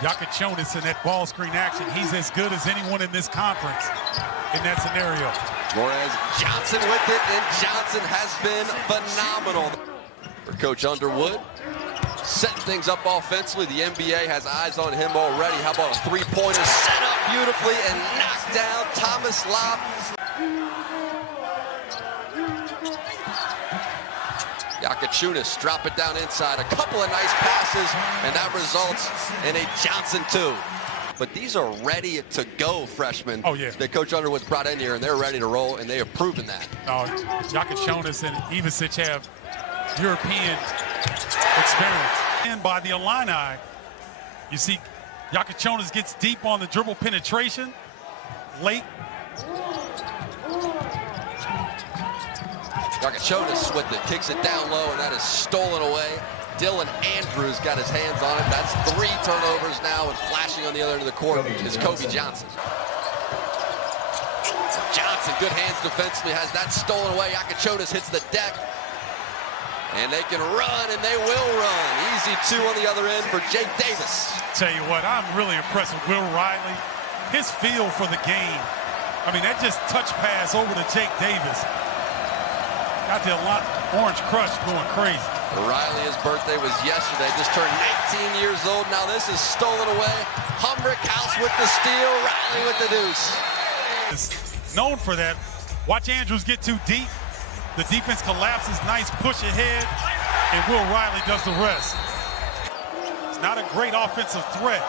Yakachonis in that ball screen action. He's as good as anyone in this conference in that scenario. Flores Johnson with it, and Johnson has been phenomenal. For Coach Underwood, setting things up offensively. The NBA has eyes on him already. How about a three-pointer set up beautifully and knocked down Thomas Lobb. Yakachunas drop it down inside. A couple of nice passes, and that results in a Johnson 2. But these are ready to go freshmen that Coach Underwood's brought in here, and they're ready to roll, and they have proven that. Yakachonis and Ivasic have European experience. And by the Illini, you see Yakachonis gets deep on the dribble penetration late. Yakachonis with it, kicks it down low, and that is stolen away. Dylan Andrews got his hands on it. That's 3 turnovers now, and flashing on the other end of the court is Kobe Johnson. Johnson, good hands defensively, has that stolen away. Yakachonis hits the deck, and they can run, and they will run. Easy 2 on the other end for Jake Davis. Tell you what, I'm really impressed with Will Riley. His feel for the game. I mean, that just touch pass over to Jake Davis got the Orange Crush going crazy. Riley, his birthday was yesterday, just turned 19 years old. Now this is stolen away. Humbrick House with the steal, Riley with the deuce. It's known for that. Watch Andrews get too deep. The defense collapses, nice push ahead, and Will Riley does the rest. It's not a great offensive threat,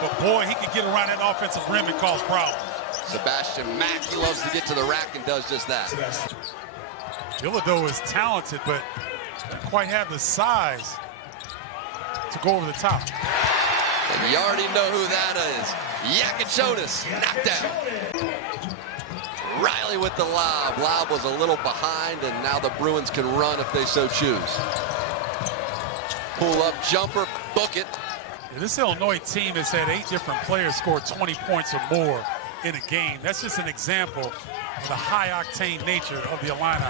but boy, he can get around that offensive rim and cause problems. Sebastian Mack, he loves to get to the rack and does just that. Bilodeau is talented, but doesn't quite have the size to go over the top. And you already know who that is. Yakachonis, knocked down. Riley with the lob. Lob was a little behind, and now the Bruins can run if they so choose. Pull up jumper, book it. This Illinois team has had 8 different players score 20 points or more in a game. That's just an example of the high-octane nature of the Illini.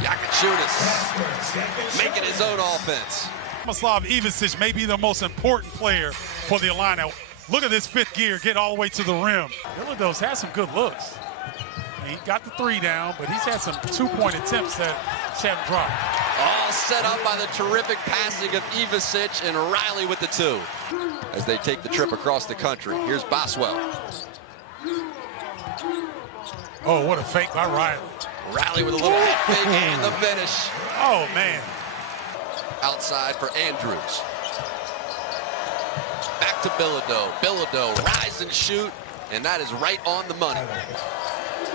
Yakachunas making his own offense. Tomislav Ivasic may be the most important player for the Illini. Look at this 5th gear, get all the way to the rim. Bilodeau's had some good looks. He got the 3 down, but he's had some 2-point attempts that haven't dropped. All set up by the terrific passing of Ivasic, and Riley with the 2 as they take the trip across the country. Here's Boswell. Oh, what a fake by Riley. Riley with a little head fake and the finish. Oh, man. Outside for Andrews. Back to Bilodeau. Bilodeau, rise and shoot, and that is right on the money.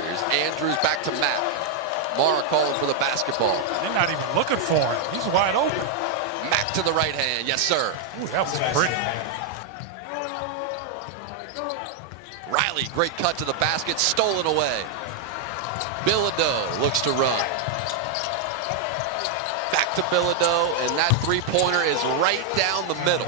Here's Andrews back to Matt. Mara calling for the basketball. They're not even looking for him. He's wide open. Mack to the right hand. Yes, sir. Ooh, that was pretty. Riley, great cut to the basket, stolen away. Bilodeau looks to run. Back to Bilodeau, and that 3-pointer is right down the middle.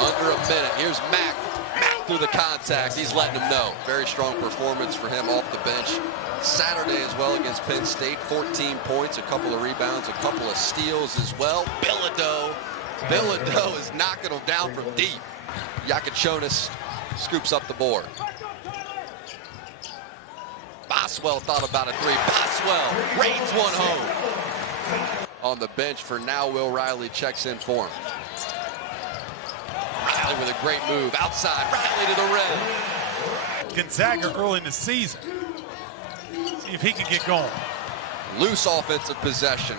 Under a minute. Here's Mack. Mack through the contact. He's letting him know. Very strong performance for him off the bench. Saturday as well against Penn State. 14 points, a couple of rebounds, a couple of steals as well. Bilodeau is knocking him down from deep. Yakachonis scoops up the board. Boswell thought about a 3. Boswell rains one home. On the bench for now, Will Riley checks in for him. Riley with a great move. Outside, Riley to the rim. Gonzaga early in the season. See if he can get going. Loose offensive possession.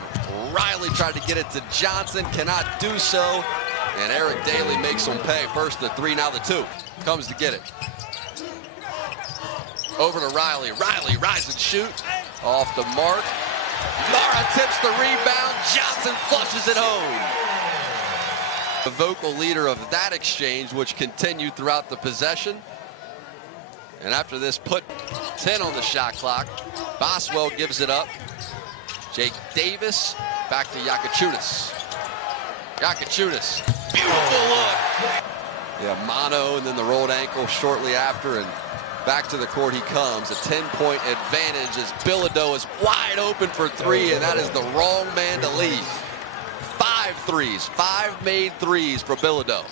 Riley tried to get it to Johnson, cannot do so. And Eric Daly makes him pay. First the 3, now the 2. Comes to get it. Over to Riley. Riley, rise and shoot. Off the mark. Mara tips the rebound. Johnson flushes it home. The vocal leader of that exchange, which continued throughout the possession. And after this, put 10 on the shot clock. Boswell gives it up. Jake Davis back to Yakachunas. Yakachunas, beautiful look. Yeah, mono and then the rolled ankle shortly after, and back to the court he comes. A 10-point advantage as Bilodeau is wide open for 3, and that is the wrong man to leave. 5 threes, 5 made threes for Bilodeau.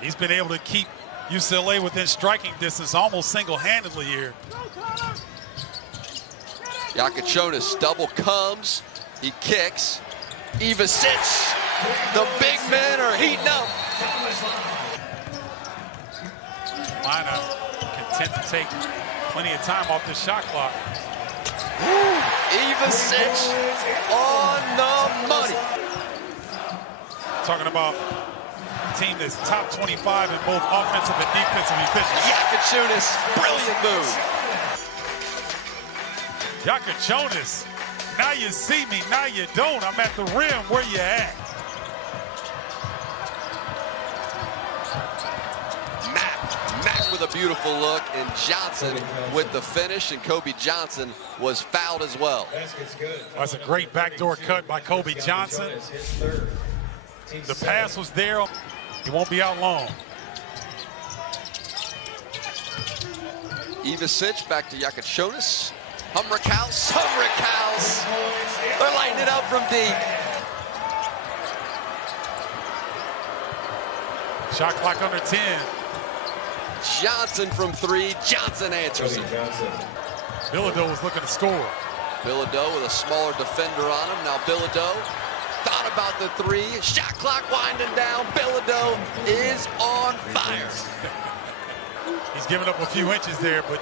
He's been able to keep UCLA within striking distance almost single-handedly here. Yakachonis double comes, he kicks. Ivasic, the big men are heating up. Mina content to take plenty of time off the shot clock. Ivasic on the money. Talking about a team that's top 25 in both offensive and defensive efficiency. Yakachonis, brilliant move. Yakachonis, now you see me, now you don't. I'm at the rim, where you at? Mack with a beautiful look, and Johnson with the finish, and Kobe Johnson was fouled as well. That's a great backdoor cut by Kobe Johnson. The pass was there. He won't be out long. Ivasic back to Yakachonis. Humrickhouse. They're lighting it up from deep. Shot clock under 10. Johnson from 3. Johnson answers it. Bilodeau was looking to score. Bilodeau with a smaller defender on him. Now Bilodeau thought about the 3. Shot clock winding down. Bilodeau is on fire. He's given up a few inches there, but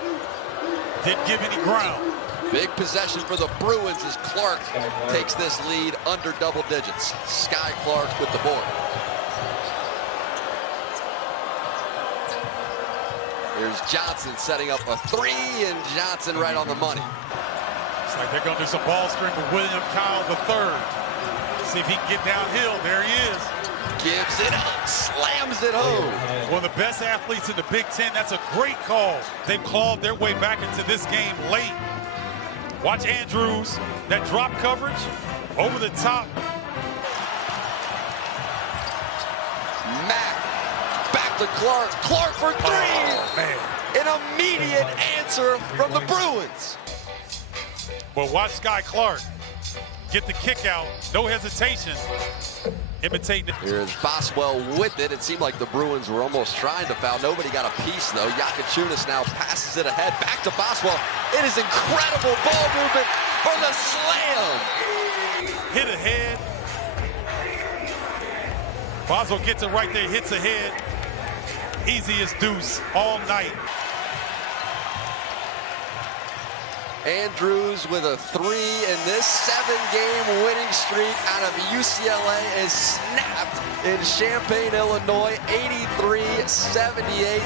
didn't give any ground. Big possession for the Bruins as Clark takes this lead under double digits. Sky Clark with the board. Here's Johnson setting up a 3, and Johnson right on the money. It's like they're going to do some ball screen with William Kyle III. See if he can get downhill. There he is. Gives it up, slams it home. One of the best athletes in the Big Ten. That's a great call. They've clawed their way back into this game late. Watch Andrews, that drop coverage over the top. Mack back to Clark. Clark for 3. Oh, man. An immediate answer from the Bruins. Well, watch Sky Clark get the kick out. No hesitation. Imitating it. Here's Boswell with it. It seemed like the Bruins were almost trying to foul. Nobody got a piece, though. Yakachonis now passes it ahead. Back to Boswell. It is incredible ball movement for the slam. Hit ahead. Boswell gets it right there, hits ahead. Easy as deuce all night. Andrews with a 3, and this 7-game winning streak out of UCLA is snapped in Champaign, Illinois, 83-78.